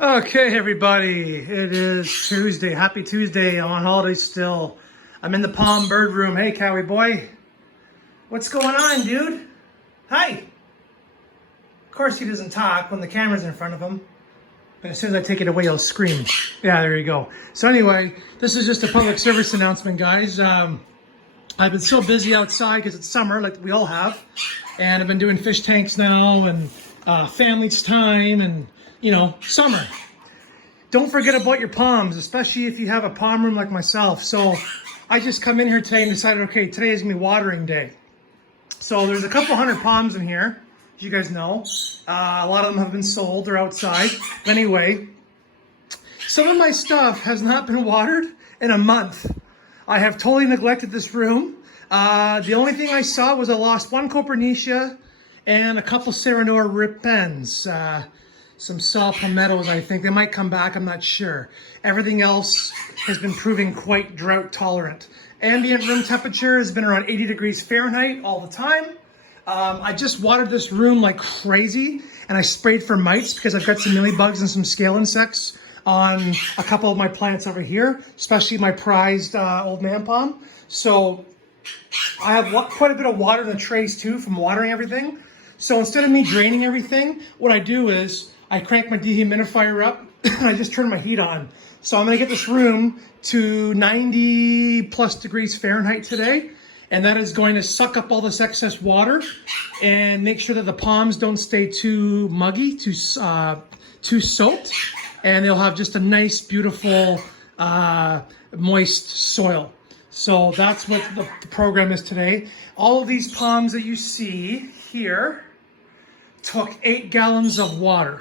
Okay, everybody, it is Tuesday. Happy Tuesday. I'm on holiday still. I'm in the Palm Bird room. Hey, Cowie boy. What's going on, dude? Hi. Of course, he doesn't talk when the camera's in front of him. But as soon as I take it away, he'll scream. Yeah, there you go. So anyway, this is just a public service announcement, guys. I've been so busy outside because it's summer, like we all have. And I've been doing fish tanks now and family's time and, you know, summer. Don't forget about your palms, especially if you have a palm room like myself. So I just come in here today and decided, okay, today is gonna be watering day. So there's a couple hundred palms in here, as you guys know. A lot of them have been sold, they're outside. But anyway, some of my stuff has not been watered in a month. I have totally neglected this room. The only thing I saw was I lost one Copernicia and a couple Serenor ripens. Some saw palmettos, I think. They might come back, I'm not sure. Everything else has been proving quite drought tolerant. Ambient room temperature has been around 80 degrees Fahrenheit all the time. I just watered this room like crazy, and I sprayed for mites because I've got some mealybugs and some scale insects on a couple of my plants over here, especially my prized old man palm. So I have quite a bit of water in the trays too from watering everything. So instead of me draining everything, what I do is I crank my dehumidifier up and I just turn my heat on. So I'm gonna get this room to 90 plus degrees Fahrenheit today. And that is going to suck up all this excess water and make sure that the palms don't stay too muggy, too soaked. And they'll have just a nice, beautiful, moist soil. So that's what the program is today. All of these palms that you see here took 8 gallons of water.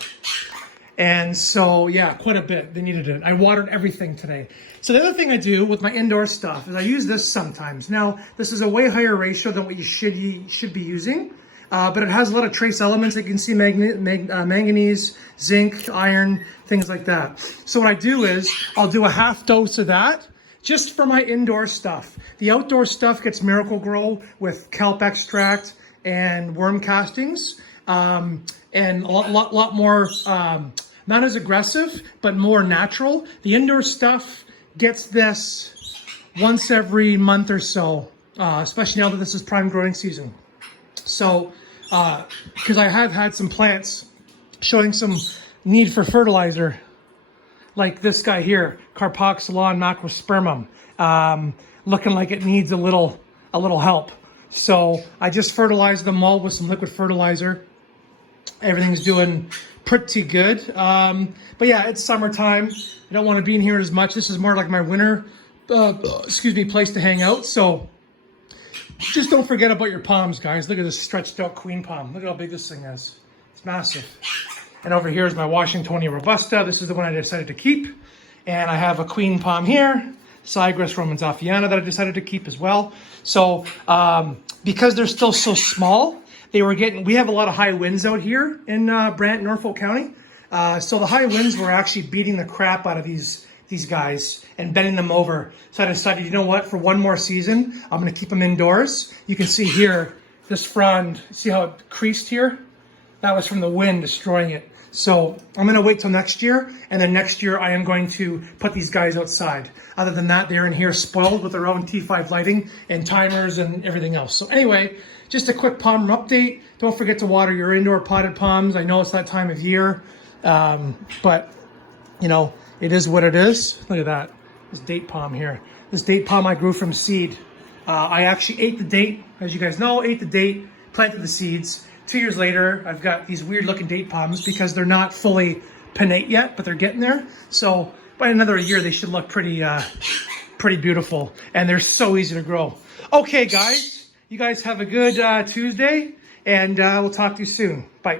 And so, yeah, quite a bit. They needed it. I watered everything today. So the other thing I do with my indoor stuff is I use this sometimes. Now, this is a way higher ratio than what you should be using, but it has a lot of trace elements. You can see manganese, zinc, iron, things like that. So what I do is I'll do a half dose of that just for my indoor stuff. The outdoor stuff gets Miracle-Gro with kelp extract and worm castings. And a lot more, not as aggressive, but more natural. The indoor stuff gets this once every month or so, especially now that this is prime growing season. So, because I have had some plants showing some need for fertilizer, like this guy here, Carpoxylon macrospermum, looking like it needs a little help. So I just fertilized them all with some liquid fertilizer. Everything's doing pretty good. But yeah, it's summertime. I don't want to be in here as much. This is more like my winter, place to hang out. So just don't forget about your palms, guys. Look at this stretched out queen palm. Look at how big this thing is. It's massive. And over here is my Washingtonia robusta. This is the one I decided to keep. And I have a queen palm here, Syagris romanzoffiana, that I decided to keep as well. So because they're still so small, we have a lot of high winds out here in Brant, Norfolk County. So the high winds were actually beating the crap out of these guys and bending them over. So I decided, you know what, for one more season, I'm gonna keep them indoors. You can see here, this frond, see how it creased here? That was from the wind destroying it. So I'm gonna wait till next year, and then next year I am going to put these guys outside. Other than that, they're in here spoiled with their own T5 lighting and timers and everything else. So anyway, just a quick palm update. Don't forget to water your indoor potted palms. I know it's that time of year, but you know, it is what it is. Look at that, this date palm here. This date palm I grew from seed. I actually ate the date, as you guys know, planted the seeds. 2 years later, I've got these weird looking date palms because they're not fully pinnate yet, but they're getting there. So by another year, they should look pretty beautiful. And they're so easy to grow. Okay, guys, you guys have a good Tuesday, and we'll talk to you soon. Bye.